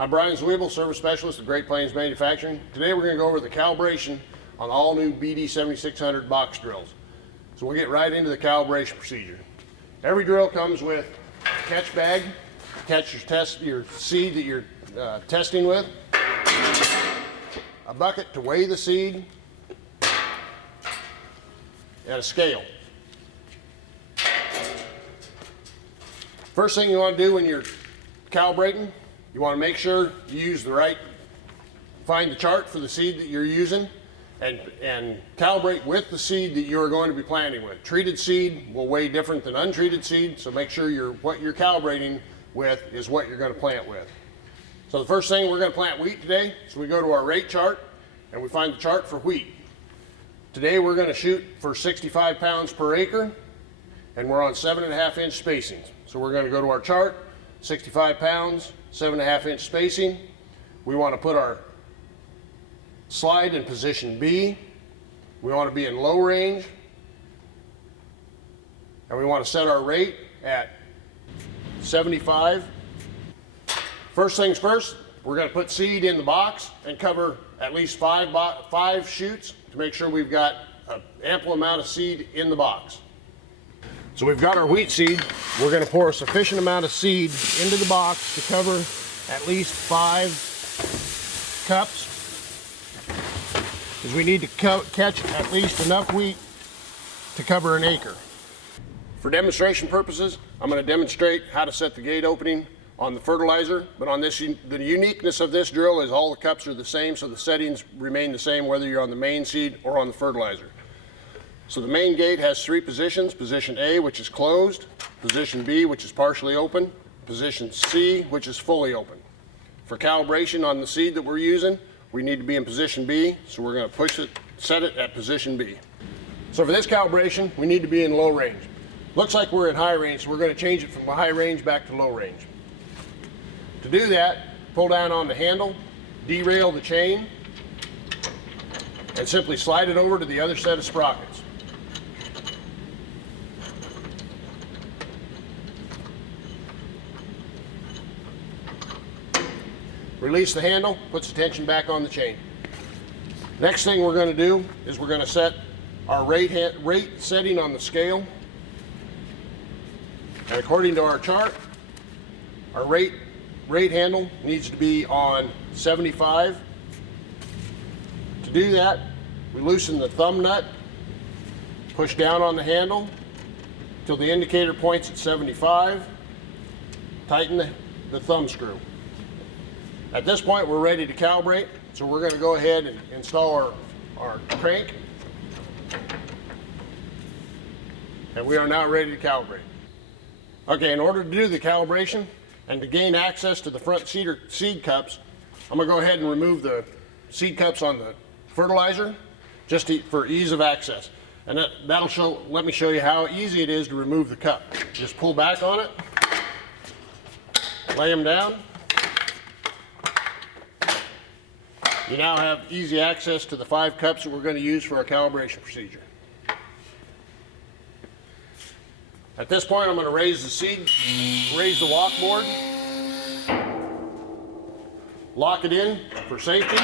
I'm Brian Zwiebel, Service Specialist at Great Plains Manufacturing. Today we're going to go over the calibration on the all-new BD7600 box drills. So we'll get right into the calibration procedure. Every drill comes with a catch bag, catch your seed that you're testing with, a bucket to weigh the seed, and a scale. First thing you want to do when you're calibrating, you want to make sure you use find the chart for the seed that you're using and calibrate with the seed that you're going to be planting with. Treated seed will weigh different than untreated seed, so make sure what you're calibrating with is what you're going to plant with. So the first thing, we're going to plant wheat today, so we go to our rate chart and we find the chart for wheat. Today we're going to shoot for 65 pounds per acre and we're on 7.5 inch spacings. So we're going to go to our chart, 65 pounds, 7.5 inch spacing. We want to put our slide in position B. We want to be in low range. And we want to set our rate at 75. First things first, we're going to put seed in the box and cover at least five shoots to make sure we've got an ample amount of seed in the box. So we've got our wheat seed. We're going to pour a sufficient amount of seed into the box to cover at least 5 cups, because we need to catch at least enough wheat to cover an acre. For demonstration purposes, I'm going to demonstrate how to set the gate opening on the fertilizer, but on this, the uniqueness of this drill is all the cups are the same, so the settings remain the same whether you're on the main seed or on the fertilizer. So the main gate has 3 positions: position A, which is closed; position B, which is partially open; position C, which is fully open. For calibration on the seed that we're using, we need to be in position B, so we're going to set it at position B. So for this calibration, we need to be in low range. Looks like we're in high range, so we're going to change it from high range back to low range. To do that, pull down on the handle, derail the chain, and simply slide it over to the other set of sprockets. Release the handle, puts the tension back on the chain. Next thing we're going to do is we're going to set our rate setting on the scale. And according to our chart, our rate handle needs to be on 75. To do that, we loosen the thumb nut, push down on the handle until the indicator points at 75, tighten the thumb screw. At this point, we're ready to calibrate, so we're going to go ahead and install our crank. And we are now ready to calibrate. Okay, in order to do the calibration and to gain access to the front seed cups, I'm going to go ahead and remove the seed cups on the fertilizer just for ease of access. And let me show you how easy it is to remove the cup. Just pull back on it, lay them down. You now have easy access to the 5 cups that we're going to use for our calibration procedure. At this point, I'm going to raise the walk board, lock it in for safety.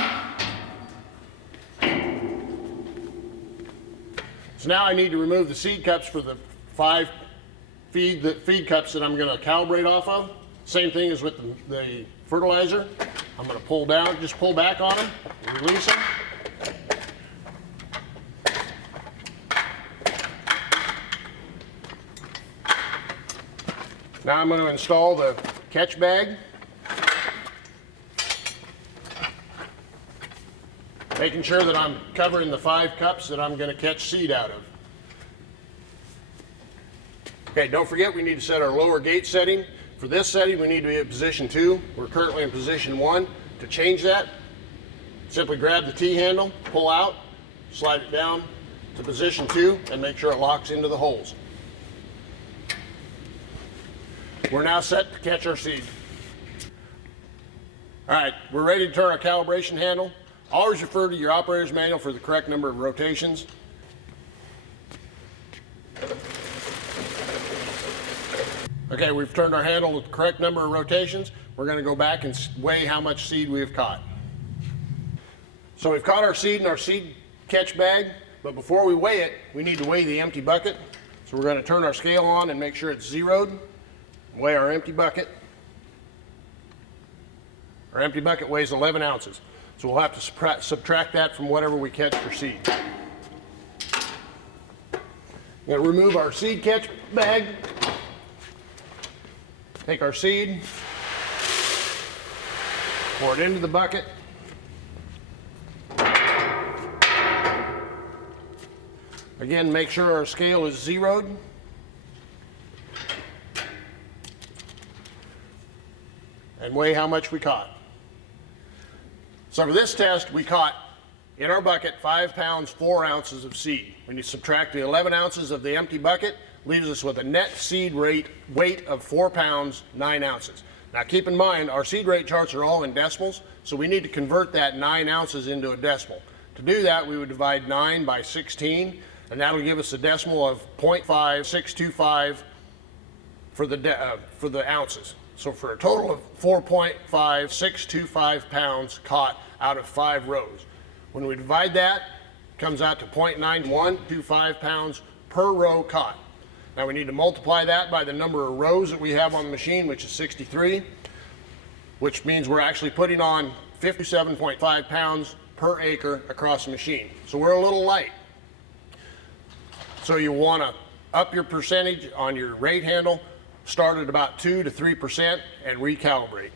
So now I need to remove the seed cups for the 5 feed cups that I'm going to calibrate off of. Same thing as with the fertilizer. I'm going to pull down, just pull back on them, release them. Now I'm going to install the catch bag. Making sure that I'm covering the 5 cups that I'm going to catch seed out of. Okay, don't forget we need to set our lower gate setting. For this setting, we need to be at position 2. We're currently in position 1. To change that, simply grab the T-handle, pull out, slide it down to position 2, and make sure it locks into the holes. We're now set to catch our seed. All right, we're ready to turn our calibration handle. Always refer to your operator's manual for the correct number of rotations. Okay, we've turned our handle with the correct number of rotations. we're going to go back and weigh how much seed we have caught. So we've caught our seed in our seed catch bag, but before we weigh it, we need to weigh the empty bucket. So we're going to turn our scale on and make sure it's zeroed. Weigh our empty bucket. Our empty bucket weighs 11 ounces. So we'll have to subtract that from whatever we catch for seed. We're going to remove our seed catch bag. Take our seed, pour it into the bucket. Again, make sure our scale is zeroed. And weigh how much we caught. So for this test, we caught in our bucket 5 pounds 4 ounces of seed. When you subtract the 11 ounces of the empty bucket, leaves us with a net seed weight of 4 pounds 9 ounces. Now keep in mind, our seed rate charts are all in decimals, so we need to convert that 9 ounces into a decimal. To do that, we would divide 9 by 16, and that'll give us a decimal of 0.5625 for the ounces. So for a total of 4.5625 pounds caught out of 5 rows. When we divide that, it comes out to 0.9125 pounds per row caught. Now we need to multiply that by the number of rows that we have on the machine, which is 63, which means we're actually putting on 57.5 pounds per acre across the machine. So we're a little light. So you want to up your percentage on your rate handle, start at about 2 to 3% and recalibrate.